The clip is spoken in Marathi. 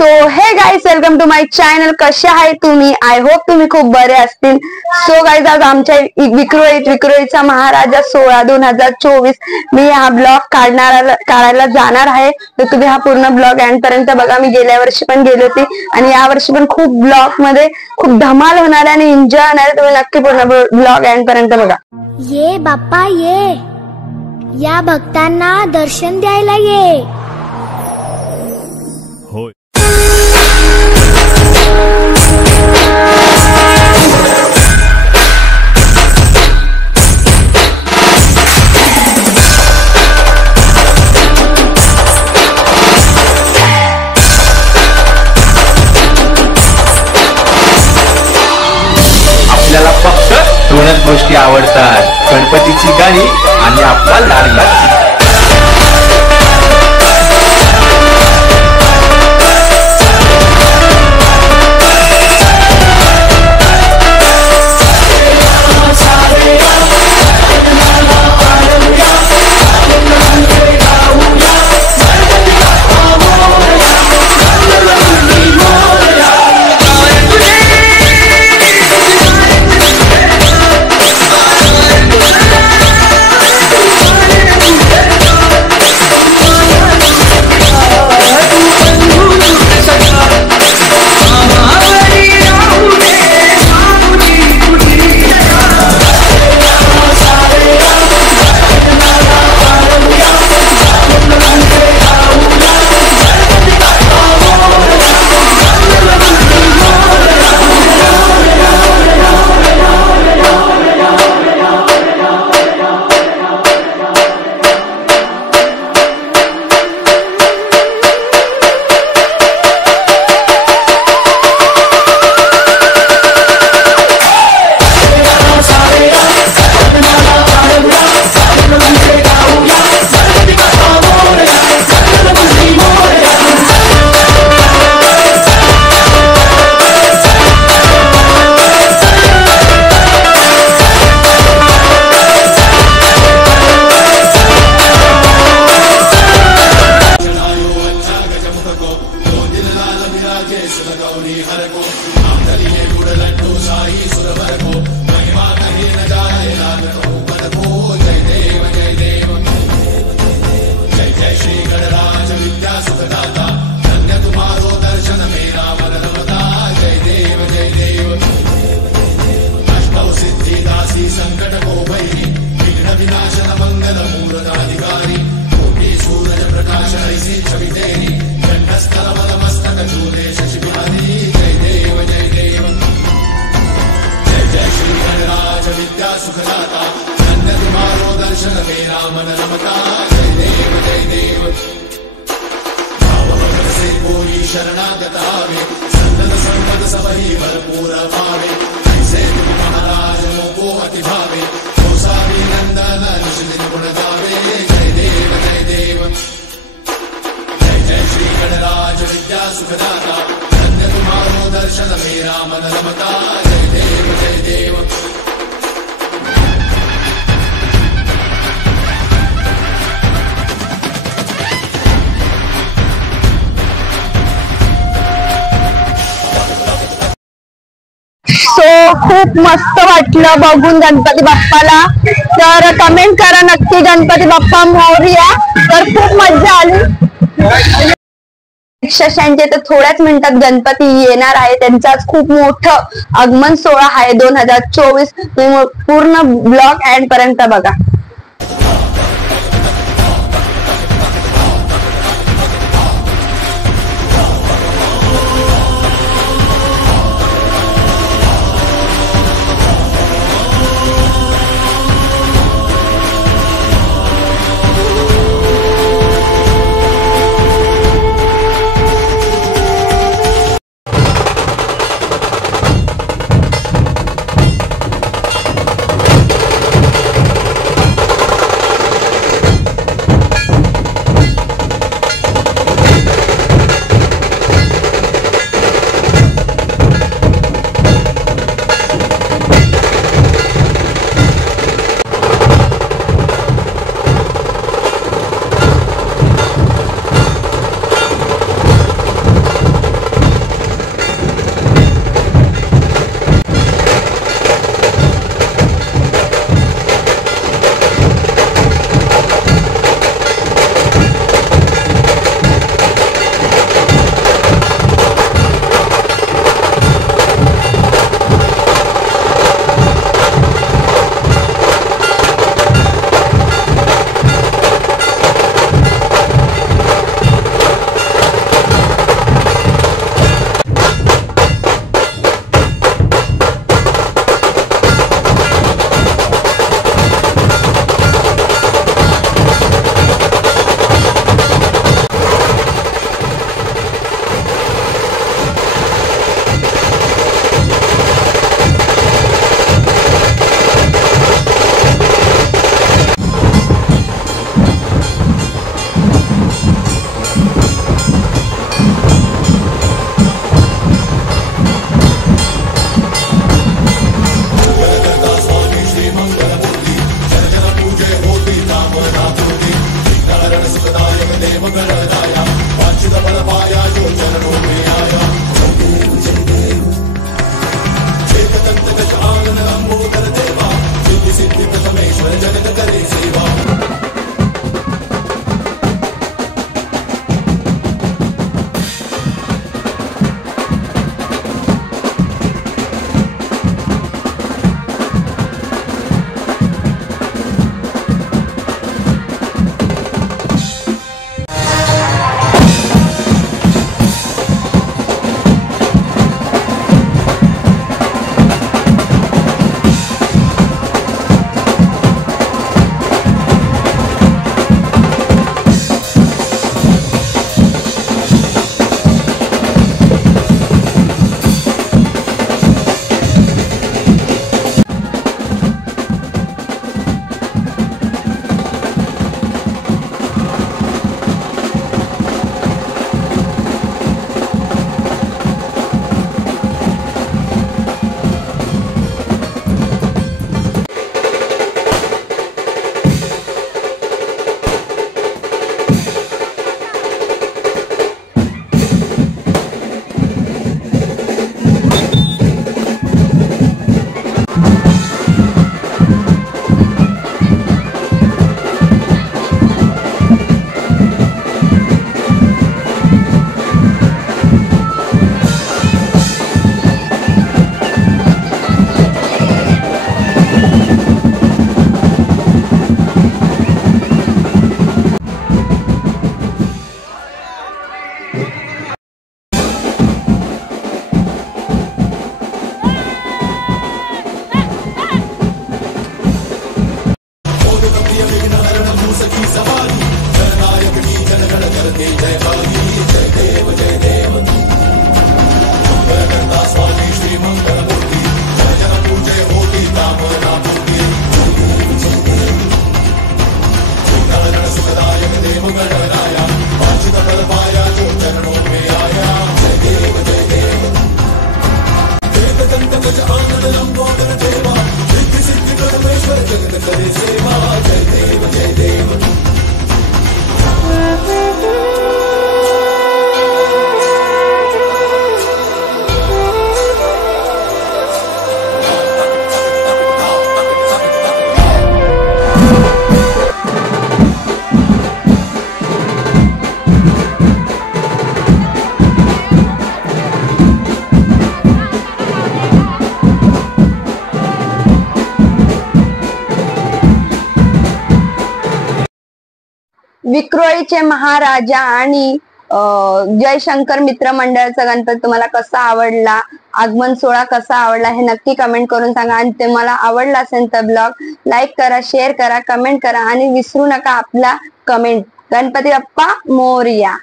So hey guys, welcome to my channel. कसे आहे तुम्ही? आय होप तुम्ही खूप बरे असतील. सो गाईज, आज आमच्या विक्रोळीचा महाराजा सोहळा 2024 मी हा ब्लॉग काढायला जाणार आहे. तर तुम्ही हा पूर्ण ब्लॉग एंड पर्यंत बघा. मी गेल्या वर्षी पण गेली होती आणि या वर्षी पण खूप ब्लॉग मध्ये खूप धमाल होणार आहे आणि एन्जॉय होणार आहे. तुम्ही नक्की पूर्ण ब्लॉग एंड पर्यंत बघा. ये बाप्पा ये, या भक्तांना दर्शन द्यायला ये. आपल्याला फक्त दोनच गोष्टी आवडतात, गणपतीची गाणी आणि आपला लाडका. शरणागतावे संतत संपद सबही भरपूर भावे, ऐसे तुम महाराज मोको अति भावे, गोसावी नंदन निश्चित गुण गावे. जय देव जय देव, जय जय श्री गणराज विद्या सुखदाता, धन्य तुम्हारो दर्शन मेरा मन रमता. जय देव जय देव. खूप मस्त वाटलं बघून गणपती बाप्पाला. तर कमेंट करा नक्की गणपती बाप्पा मोरया. तर खूप मजा आली. रिक्षाशांचे तर थोड्याच मिनिटात गणपती येणार आहे. त्यांचा खूप मोठं आगमन सोहळा आहे 2024. तुम्ही पूर्ण ब्लॉग एंड पर्यंत बघा. जगत करे सेवा विक्रोळीचे महाराजा आणि जयशंकर मित्र मंडळाचा गणपती तुम्हाला कसा आवडला, आगमन सोहळा कसा आवडला हे नक्की कमेंट करून सांगा. आणि तुम्हाला आवडला असेल तर ब्लॉग लाईक करा, शेअर करा, कमेंट करा आणि विसरू नका आपला कमेंट. गणपती बाप्पा मोरया.